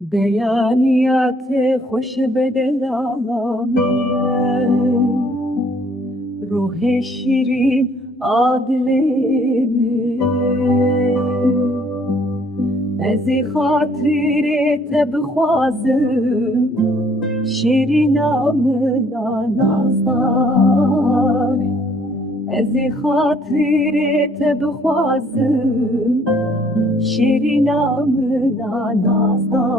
بیانیات خوش به دلانه روح شیرین عادلی از خاطرت بخوازم شیرینم نازدار از خاطرت بخوازم شیرینم نازدار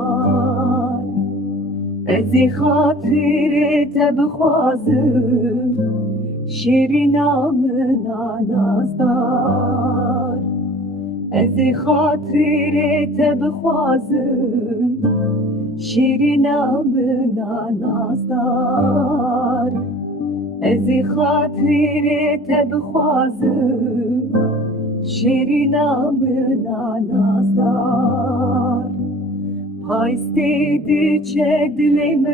از خاطرت بخوازم شیرینم نازدار از خاطرت بخوازم شیرینم نازدار از خاطرت بخوازم شیرینم نازدار پایستیدی چه دلیم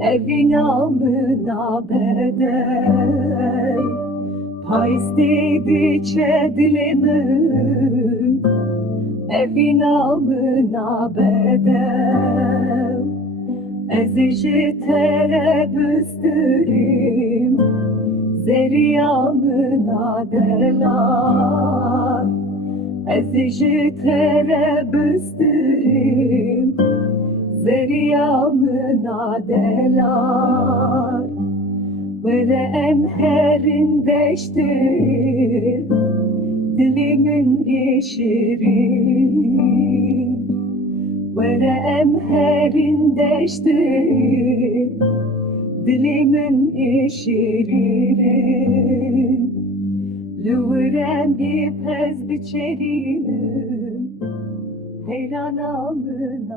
evینام نابرده پایستیدی چه دلیم evینام نابرده از جتر بستریم زریام نادرلار از جتر بستریم زریام نادرلار ولم هرین دشتیم dilimin şirin Verem herindeşti dilimin şirin Lüren bir pez biçerim heyranamın